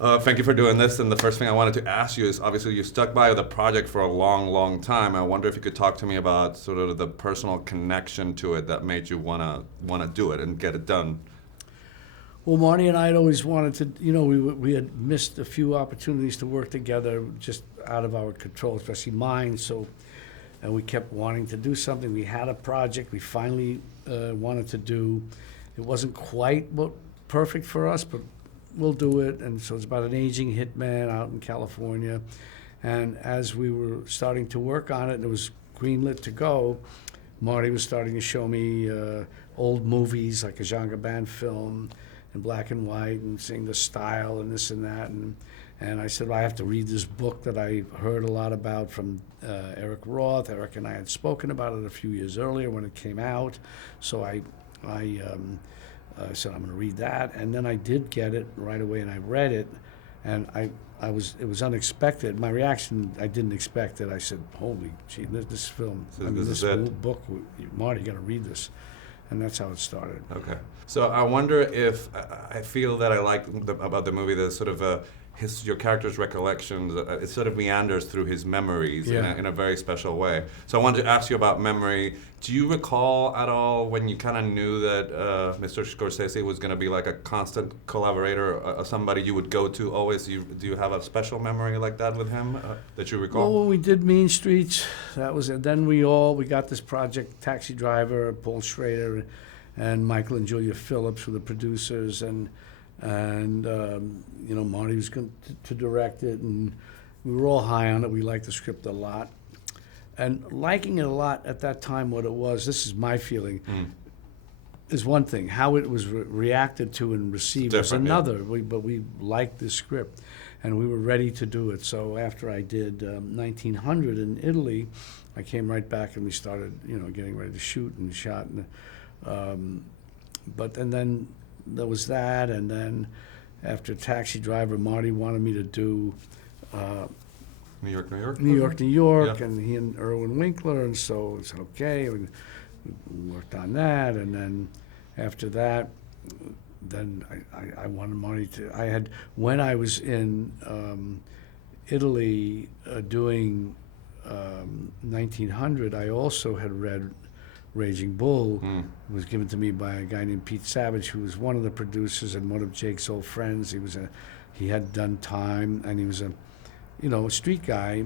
Thank you for doing this. And the first thing I wanted to ask you is, obviously, you stuck by the project for a long, long time. I wonder if you could talk to me about sort of the personal connection to it that made you wanna do it and get it done. Well, Marty and I had always wanted to, we had missed a few opportunities to work together just out of our control, especially mine. So, and we kept wanting to do something. We had a project we finally wanted to do. It wasn't quite perfect for us, but we'll do it. And so it's about an aging hitman out in California. And as we were starting to work on it and it was greenlit to go, Marty was starting to show me old movies like a Jean Gabin film in black and white and seeing the style and this and that. And I said, well, I have to read this book that I heard a lot about from Eric Roth. Eric and I had spoken about it a few years earlier when it came out. So I said, I'm going to read that. And then I did get it right away, and I read it. And it was unexpected. My reaction, I didn't expect it. I said, holy gee, this film, So this book, Marty, you got to read this. And that's how it started. Okay. So I wonder if I feel that I like about the movie the sort of your character's recollections. It sort of meanders through his memories in a very special way. So I wanted to ask you about memory. Do you recall at all when you kind of knew that Mr. Scorsese was going to be like a constant collaborator, somebody you would go to always? Do you have a special memory like that with him that you recall? Well, when we did Mean Streets, that was it. Then we got this project, Taxi Driver, Paul Schrader, and Michael and Julia Phillips were the producers, and Marty was going to direct it, and we were all high on it. We liked the script a lot. And liking it a lot at that time, what it was, this is my feeling, is one thing. How it was reacted to and received was another. Yeah. But we liked the script, and we were ready to do it. So after I did 1900 in Italy, I came right back and we started, getting ready to shoot and shot. And then there was that, and then after Taxi Driver, Marty wanted me to do New York, yeah. And he and Irwin Winkler, and so I said, okay, we worked on that, and then after that, then I wanted Marty to, when I was in Italy doing 1900, I also had read Raging Bull. It was given to me by a guy named Pete Savage, who was one of the producers and one of Jake's old friends. He had done time, and he was a street guy,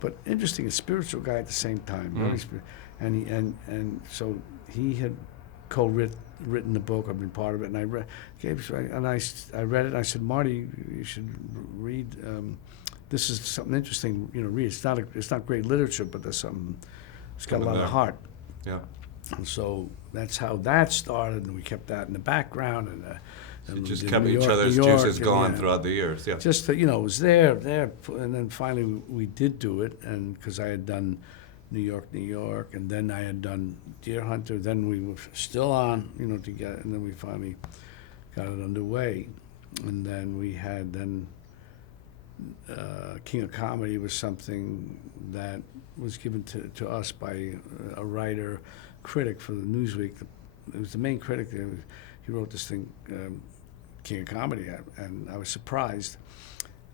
but interesting, a spiritual guy at the same time. And so he had written the book. I've been part of it, and I read it. And I said, Marty, you should read. This is something interesting. Read. It's not great literature, but there's something. It's got a lot of heart. Yeah. And so that's how that started, and we kept that in the background, and you just kept each other's juices going throughout the years. Yeah. Just it was there, and then finally we did do it, and because I had done New York, and then I had done Deer Hunter. Then we were still on, together, and then we finally got it underway, and then we had King of Comedy was something that was given to us by a writer, critic for the Newsweek. It was the main critic. He wrote this thing, King of Comedy, and I was surprised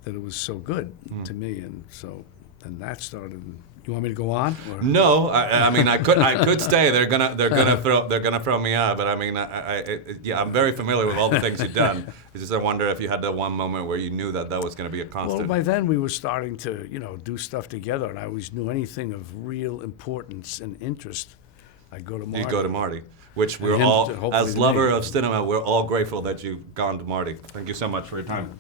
that it was so good to me, and so then that started. You want me to go on? Or? No, I mean I could stay. They're gonna throw me out. But I mean, I'm very familiar with all the things you've done. It's just I wonder if you had that one moment where you knew that was going to be a constant. Well, by then we were starting to do stuff together, and I always knew anything of real importance and interest. I'd go to Marty. You go to Marty, which we're all, as lover of cinema, we're all grateful that you've gone to Marty. Thank you so much for your time.